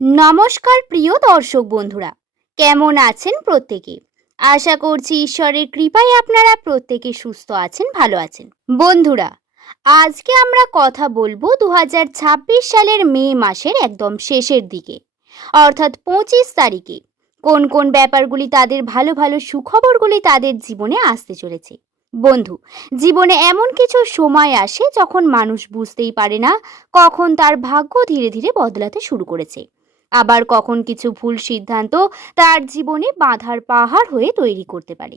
নমস্কার প্রিয় দর্শক বন্ধুরা, কেমন আছেন প্রত্যেকে? আশা করছি ঈশ্বরের কৃপায় আপনারা প্রত্যেকে সুস্থ আছেন, ভালো আছেন। বন্ধুরা, আজকে আমরা কথা বলবো 2026 সালের মে মাসের একদম শেষের দিকে, অর্থাৎ 25 তারিখে কোন কোন ব্যাপারগুলি তাদের ভালো ভালো সুখবরগুলি তাদের জীবনে আসতে চলেছে। বন্ধু, জীবনে এমন কিছু সময় আসে যখন মানুষ বুঝতেই পারে না কখন তার ভাগ্য ধীরে ধীরে বদলাতে শুরু করেছে, আবার কখন কিছু ভুল সিদ্ধান্ত তার জীবনে বাধার পাহাড় হয়ে তৈরি করতে পারে।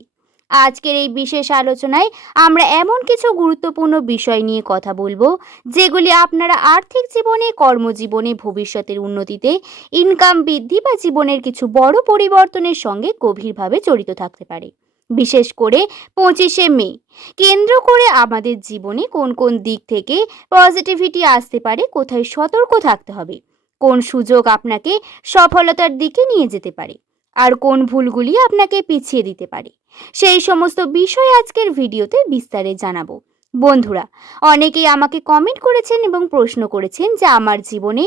আজকের এই বিশেষ আলোচনায় আমরা এমন কিছু গুরুত্বপূর্ণ বিষয় নিয়ে কথা বলবো যেগুলি আপনারা আর্থিক জীবনে, কর্মজীবনে, ভবিষ্যতের উন্নতিতে, ইনকাম বৃদ্ধি বা জীবনের কিছু বড় পরিবর্তনের সঙ্গে গভীরভাবে জড়িত থাকতে পারে। বিশেষ করে 25শে মে কেন্দ্র করে আমাদের জীবনে কোন কোন দিক থেকে পজিটিভিটি আসতে পারে, কোথায় সতর্ক থাকতে হবে, কোন সুযোগ আপনাকে সফলতার দিকে নিয়ে যেতে পারে, আর কোন ভুলগুলি আপনাকে পিছিয়ে দিতে পারে, সেই সমস্ত বিষয় আজকের ভিডিওতে বিস্তারে জানাবো। বন্ধুরা, অনেকেই আমাকে কমেন্ট করেছেন এবং প্রশ্ন করেছেন যে আমার জীবনে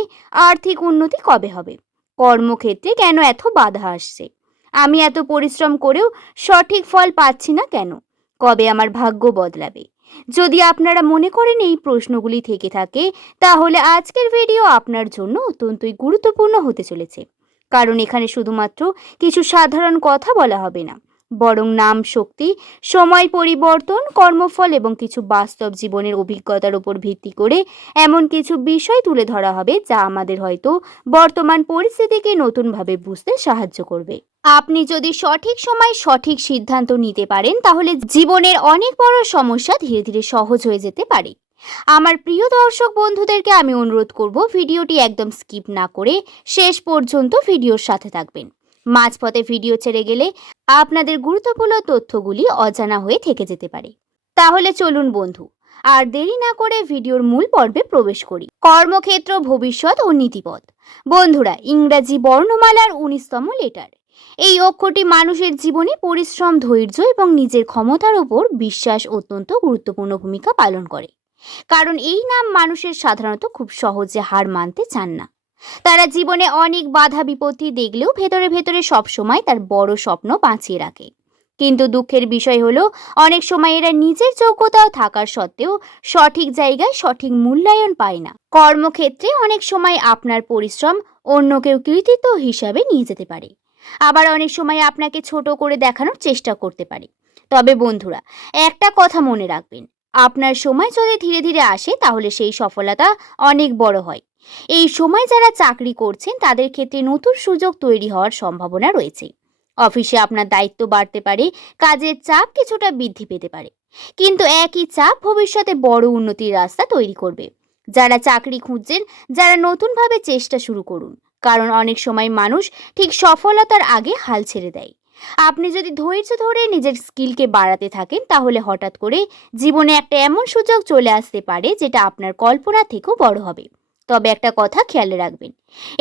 আর্থিক উন্নতি কবে হবে, কর্মক্ষেত্রে কেন এত বাধা আসছে, আমি এত পরিশ্রম করেও সঠিক ফল পাচ্ছি না কেন, কবে আমার ভাগ্য বদলাবে। যদি আপনারা মনে করেন এই প্রশ্নগুলি থেকে থাকে, তাহলে আজকের ভিডিও আপনার জন্য অত্যন্তই গুরুত্বপূর্ণ হতে চলেছে। কারণ এখানে শুধুমাত্র কিছু সাধারণ কথা বলা হবে না, বরং নাম শক্তি, সময় পরিবর্তন, কর্মফল এবং কিছু বাস্তব জীবনের অভিজ্ঞতার উপর ভিত্তি করে এমন কিছু বিষয় তুলে ধরা হবে যা আমাদের হয়তো বর্তমান পরিস্থিতিকে নতুনভাবে বুঝতে সাহায্য করবে। আপনি যদি সঠিক সময় সঠিক সিদ্ধান্ত নিতে পারেন, তাহলে জীবনের অনেক বড় সমস্যা ধীরে ধীরে সহজ হয়ে যেতে পারে। আমার প্রিয় দর্শক বন্ধুদেরকে আমি অনুরোধ করব, ভিডিওটি একদম স্কিপ না করে শেষ পর্যন্ত ভিডিওর সাথে থাকবেন। মাঝপথে ভিডিও ছেড়ে গেলে আপনাদের গুরুত্বপূর্ণ তথ্যগুলি অজানা হয়ে থেকে যেতে পারে। তাহলে চলুন বন্ধু, আর দেরি না করে ভিডিওর মূল পর্বে প্রবেশ করি। কর্মক্ষেত্র, ভবিষ্যৎ ও নীতিপথ। বন্ধুরা, ইংরাজি বর্ণমালার 19তম লেটার। এই অক্ষরটি মানুষের জীবনে পরিশ্রম, ধৈর্য এবং নিজের ক্ষমতার উপর বিশ্বাস অত্যন্ত গুরুত্বপূর্ণ ভূমিকা পালন করে। কারণ এই নাম মানুষের সাধারণত খুব সহজে হার মানতে চান না। তারা জীবনে অনেক বাধা বিপত্তি দেখলেও ভেতরে ভেতরে সবসময় তার বড় স্বপ্ন বাঁচিয়ে রাখে। কিন্তু দুঃখের বিষয় হলো, অনেক সময় এরা নিজের যোগ্যতাও থাকার সত্ত্বেও সঠিক জায়গায় সঠিক মূল্যায়ন পায় না। কর্মক্ষেত্রে অনেক সময় আপনার পরিশ্রম অন্য কেউ কৃতিত্ব হিসাবে নিয়ে যেতে পারে, আবার অনেক সময় আপনাকে ছোট করে দেখানোর চেষ্টা করতে পারে। তবে বন্ধুরা, একটা কথা মনে রাখবেন, আপনার সময় যদি ধীরে ধীরে আসে তাহলে সেই সফলতা অনেক বড় হয়। এই সময় যারা চাকরি করছেন তাদের ক্ষেত্রে নতুন সুযোগ তৈরি হওয়ার সম্ভাবনা রয়েছে। অফিসে আপনার দায়িত্ব বাড়তে পারে, কাজের চাপ কিছুটা বৃদ্ধি পেতে পারে, কিন্তু একই চাপ ভবিষ্যতে বড় উন্নতির রাস্তা তৈরি করবে। যারা চাকরি খুঁজছেন, যারা নতুনভাবে চেষ্টা শুরু করুন, কারণ অনেক সময় মানুষ ঠিক সফলতার আগে হাল ছেড়ে দেয়। আপনি যদি ধৈর্য ধরে নিজের স্কিলকে বাড়াতে থাকেন, তাহলে হঠাৎ করে জীবনে একটা এমন সুযোগ চলে আসতে পারে যেটা আপনার কল্পনা থেকেও বড় হবে। তবে একটা কথা খেয়াল রাখবেন,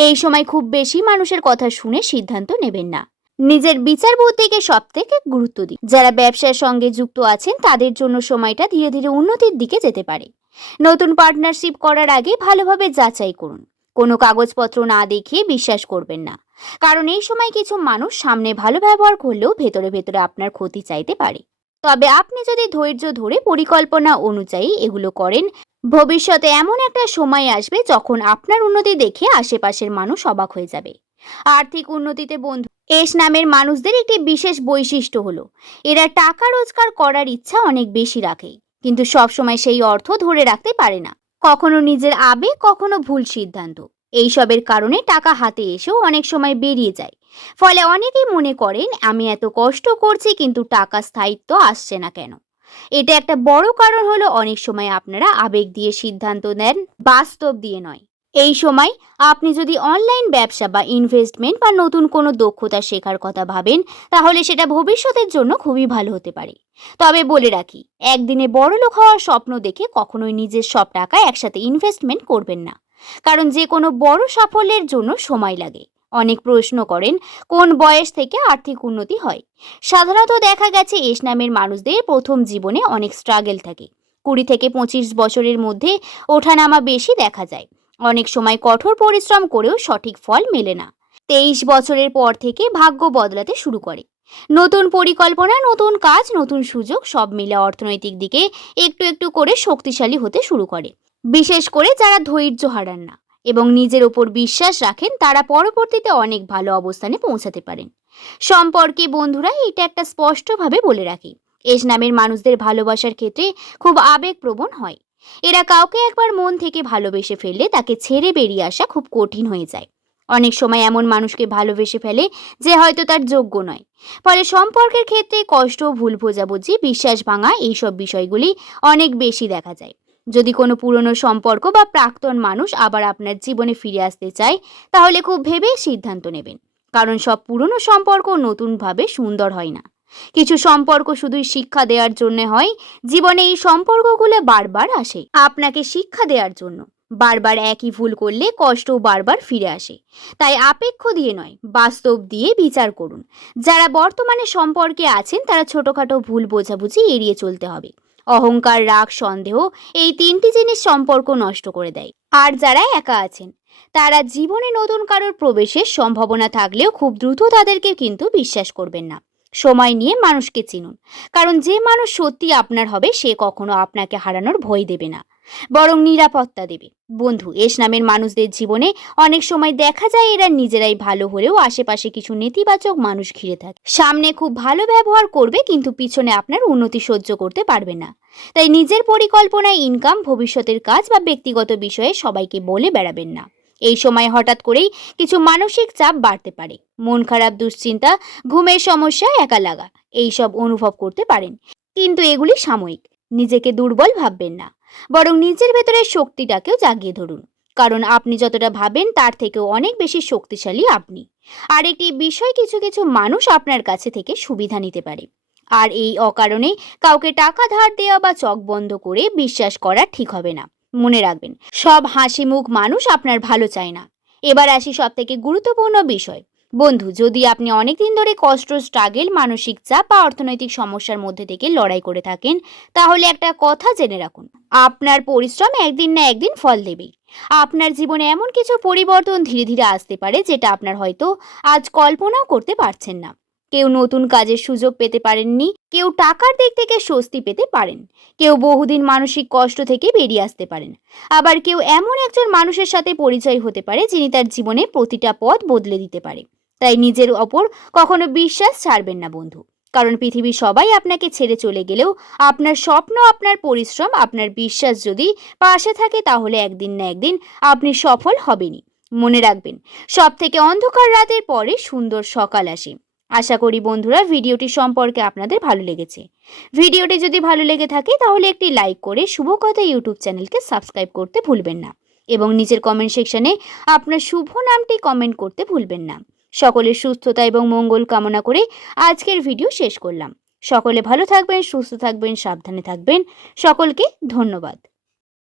এই সময় খুব বেশি মানুষের কথা শুনে সিদ্ধান্ত নেবেন না। নিজের বিচার বুদ্ধিকে সব থেকে গুরুত্ব দিন। যারা ব্যবসার সঙ্গে যুক্ত আছেন তাদের জন্য সময়টা ধীরে ধীরে উন্নতির দিকে যেতে পারে। নতুন পার্টনারশিপ করার আগে ভালোভাবে যাচাই করুন, কোনো কাগজপত্র না দেখিয়ে বিশ্বাস করবেন না। কারণ এই সময় কিছু মানুষ সামনে ভালো ব্যবহার করলেও ভেতরে ভেতরে আপনার ক্ষতি চাইতে পারে। তবে আপনি যদি ধৈর্য ধরে পরিকল্পনা অনুযায়ী এগুলো করেন, ভবিষ্যতে এমন একটা সময় আসবে যখন আপনার উন্নতি দেখে আশেপাশের মানুষ অবাক হয়ে যাবে। আর্থিক উন্নতিতে বন্ধু, এস নামের মানুষদের একটি বিশেষ বৈশিষ্ট্য হলো, এরা টাকা রোজগার করার ইচ্ছা অনেক বেশি রাখে, কিন্তু সবসময় সেই অর্থ ধরে রাখতে পারে না। কখনো নিজের আবেগ, কখনো ভুল সিদ্ধান্ত, এইসবের কারণে টাকা হাতে এসেও অনেক সময় বেরিয়ে যায়। ফলে অনেকেই মনে করেন, আমি এত কষ্ট করছি কিন্তু টাকা স্থায়িত্ব আসছে না কেন। এটা একটা বড় কারণ হলো, অনেক সময় আপনারা আবেগ দিয়ে সিদ্ধান্ত নেন, বাস্তব দিয়ে নয়। এই সময় আপনি যদি অনলাইন ব্যবসা বা ইনভেস্টমেন্ট বা নতুন কোনো দক্ষতা শেখার কথা ভাবেন, তাহলে সেটা ভবিষ্যতের জন্য খুবই ভালো হতে পারে। তবে বলে রাখি, একদিনে বড়লোক হওয়ার স্বপ্ন দেখে কখনোই নিজের সব টাকা একসাথে ইনভেস্টমেন্ট করবেন না। কারণ যে কোনো বড় সাফল্যের জন্য সময় লাগে। অনেক প্রশ্ন করেন, কোন বয়স থেকে আর্থিক উন্নতি হয়? সাধারণত দেখা গেছে এস নামের মানুষদের প্রথম জীবনে অনেক স্ট্রাগল থাকে। 20 থেকে 25 বছরের মধ্যে ওঠানামা বেশি দেখা যায়। অনেক সময় কঠোর পরিশ্রম করেও সঠিক ফল মেলে না। 23 বছরের পর থেকে ভাগ্য বদলাতে শুরু করে। নতুন পরিকল্পনা, নতুন কাজ, নতুন সুযোগ সব মিলে অর্থনৈতিক দিকে একটু একটু করে শক্তিশালী হতে শুরু করে। বিশেষ করে যারা ধৈর্য হারান না এবং নিজের ওপর বিশ্বাস রাখেন, তারা পরবর্তীতে অনেক ভালো অবস্থানে পৌঁছাতে পারেন। সম্পর্কে বন্ধুরা, এটা একটা স্পষ্টভাবে বলে রাখি, এস নামের মানুষদের ভালোবাসার ক্ষেত্রে খুব আবেগপ্রবণ হয়। এরা কাউকে একবার মন থেকে ভালোবেসে ফেললে তাকে ছেড়ে বেরিয়ে আসা খুব কঠিন হয়ে যায়। অনেক সময় এমন মানুষকে ভালোবেসে ফেলে যে হয়তো তার যোগ্য নয়। ফলে সম্পর্কের ক্ষেত্রে কষ্ট, ভুল বোঝাবুঝি, বিশ্বাস ভাঙা, এইসব বিষয়গুলি অনেক বেশি দেখা যায়। যদি কোনো পুরনো সম্পর্ক বা প্রাক্তন মানুষ আবার আপনার জীবনে ফিরে আসতে চায়, তাহলে খুব ভেবে সিদ্ধান্ত নেবেন। কারণ সব পুরনো সম্পর্ক নতুনভাবে সুন্দর হয় না। কিছু সম্পর্ক শুধুই শিক্ষা দেওয়ার জন্য হয়। জীবনে এই সম্পর্কগুলো বারবার আসে আপনাকে শিক্ষা দেওয়ার জন্য। বারবার একই ভুল করলে কষ্টও বারবার ফিরে আসে। তাই আপেক্ষ দিয়ে নয়, বাস্তব দিয়ে বিচার করুন। যারা বর্তমানে সম্পর্কে আছেন তারা ছোটখাটো ভুল বোঝাবুঝি এড়িয়ে চলতে হবে। অহংকার, রাগ, সন্দেহ, এই 3টি জিনিস সম্পর্ক নষ্ট করে দেয়। আর যারা একা আছেন, তারা জীবনে নতুন কারোর প্রবেশের সম্ভাবনা থাকলেও খুব দ্রুত তাদেরকে কিন্তু বিশ্বাস করবেন না। সময় নিয়ে মানুষকে চিনুন, কারণ যে মানুষ সত্যি আপনার হবে সে কখনো আপনাকে হারানোর ভয় দেবে না, বরং নিরাপত্তা দেবে। বন্ধু, এস নামের মানুষদের জীবনে অনেক সময় দেখা যায় এরা নিজেরাই ভালো হলেও আশেপাশে কিছু নেতিবাচক মানুষ ঘিরে থাকে। সামনে খুব ভালো ব্যবহার করবে কিন্তু পিছনে আপনার উন্নতি সহ্য করতে পারবে না। তাই নিজের পরিকল্পনায়, ইনকাম, ভবিষ্যতের কাজ বা ব্যক্তিগত বিষয়ে সবাইকে বলে বেড়াবেন না। এই সময় হঠাৎ করেই কিছু মানসিক চাপ বাড়তে পারে। মন খারাপ, দুশ্চিন্তা, ঘুমের সমস্যা, একা লাগা, এইসব অনুভব করতে পারেন। কিন্তু এগুলি সাময়িক। নিজেকে দুর্বল ভাববেন না, বরং নিজের ভেতরের শক্তিটাকেও জাগিয়ে ধরুন। কারণ আপনি যতটা ভাবেন তার থেকেও অনেক বেশি শক্তিশালী আপনি। আর একটি বিষয়, কিছু কিছু মানুষ আপনার কাছে থেকে সুবিধা নিতে পারে। আর এই অকারণে কাউকে টাকা ধার দেওয়া বা চোখ বন্ধ করে বিশ্বাস করা ঠিক হবে না। মনে রাখবেন, সব হাসি মুখ মানুষ আপনার ভালো চায় না। এবার আসি সব থেকে গুরুত্বপূর্ণ বিষয়। বন্ধু, যদি আপনি অনেকদিন ধরে কষ্ট, স্ট্রাগল, মানসিক চাপ বা অর্থনৈতিক সমস্যার মধ্যে থেকে লড়াই করে থাকেন, তাহলে একটা কথা জেনে রাখুন, আপনার পরিশ্রম একদিন না একদিন ফল দেবেই। আপনার জীবনে এমন কিছু পরিবর্তন ধীরে ধীরে আসতে পারে যেটা আপনার হয়তো আজ কল্পনাও করতে পারছেন না। কেউ নতুন কাজের সুযোগ পেতে পারেননি, কেউ টাকার দিক থেকে স্বস্তি পেতে পারেন, কেউ বহুদিন মানসিক কষ্ট থেকে বেরিয়ে আসতে পারেন, আবার কেউ এমন একজন মানুষের সাথে পরিচয় হতে পারে যিনি তার জীবনে প্রতিটা পথ বদলে দিতে পারে। তাই নিজের ওপর কখনো বিশ্বাস ছাড়বেন না বন্ধু। কারণ পৃথিবীর সবাই আপনাকে ছেড়ে চলে গেলেও আপনার স্বপ্ন, আপনার পরিশ্রম, আপনার বিশ্বাস যদি পাশে থাকে, তাহলে একদিন না একদিন আপনি সফল হবেনই। মনে রাখবেন, সব থেকে অন্ধকার রাতের পরে সুন্দর সকাল আসে। আশা করি বন্ধুরা ভিডিওটি সম্পর্কে আপনাদের ভালো লেগেছে। ভিডিওটি যদি ভালো লেগে থাকে তাহলে একটি লাইক করে শুভকথা ইউটিউব চ্যানেলকে সাবস্ক্রাইব করতে ভুলবেন না এবং নিচের কমেন্ট সেকশনে আপনার শুভ নামটি কমেন্ট করতে ভুলবেন না। সকলের সুস্থতা এবং মঙ্গল কামনা করে আজকের ভিডিও শেষ করলাম। সকলে ভালো থাকবেন, সুস্থ থাকবেন, সাবধানে থাকবেন। সকলকে ধন্যবাদ।